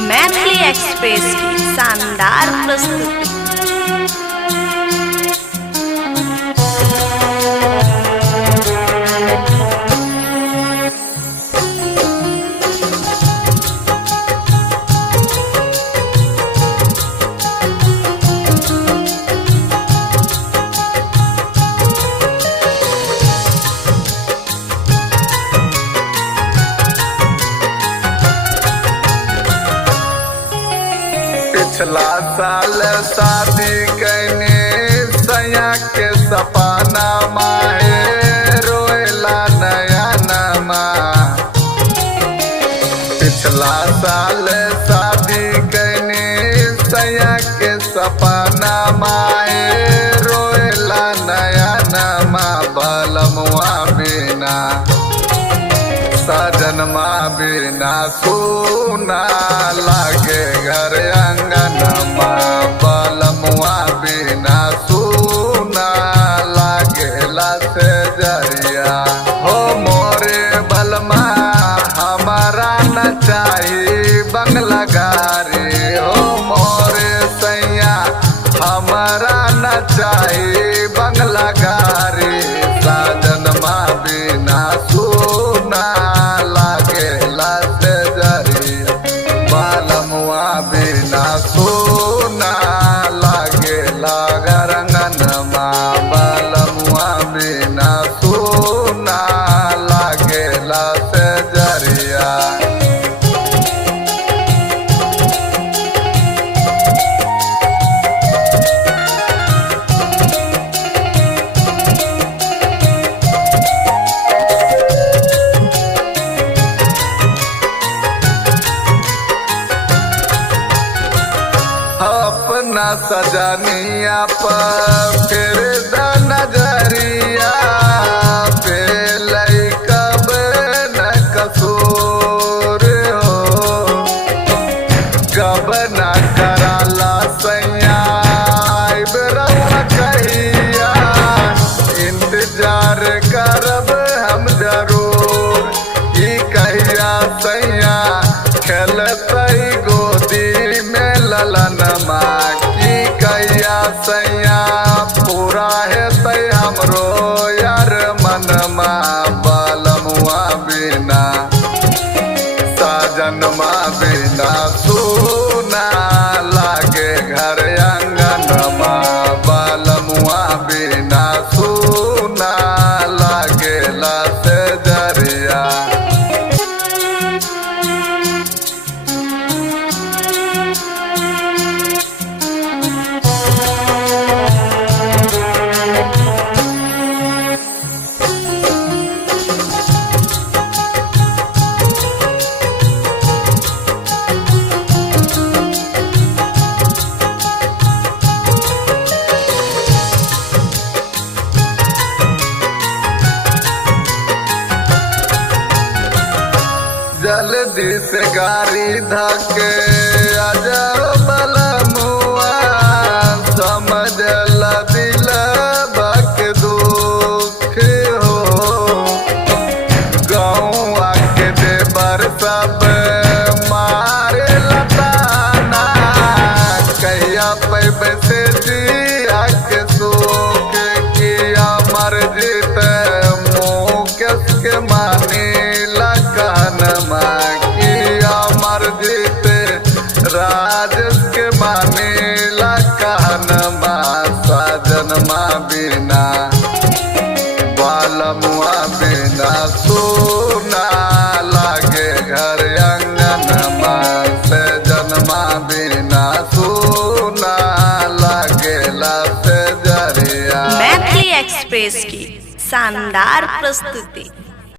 Maithili express की शानदार प्रस्तुति। पिछला साल शादी कैने सैया के सपना माहे रोएला नया नमा। पिछला साल शादी कैने सैया के सपना माहे रोएला नया नमा। बलमुआ बिना सजनमा बिना सुना लागे घर अंगनमा। बलमुआ बिना सुना लागे से जरिया हो मोरे बलमा हमारा न चाही बंगला गारी। हो मोरे सैया हमारा न चाही बंगला गारी। सजनमा बिना सुना बिना सोना लागे रंगनमा। बलमुआ बिना सोना लागे से जरिया। अपना सजनिया पर फिर नजरिया पे कब न कसूर हो। कब न कराला सैया कहिया इंतजार करब हम जरूर। ई कहिया सैया खेलतई गोदी में ललनमा। की कहिया सैया पूरा हेतै हमरो यार मनमा। बलमुआ बिना सजनमा बिना सुना लागे घर अंगनमा। बलमुआ बिना सुना लागे से जरिया। जल्दी से गाड़ी धके आजा बलमुआ। समझ ल दिल बक दुख हो। गाँव आके देवर सब मारे लताना। कहिया पैबे से जिया के सुख किया मर्जी मुँह के मानी लगनमा। किया मर्जी राजस के माने लगनमा। सजनमा बिना बलमुआ बिना सोना लागे घर अंगनमा। सजनमा बिना सोना लागे से जरिया। मैथिली एक्सप्रेस की शानदार प्रस्तुति।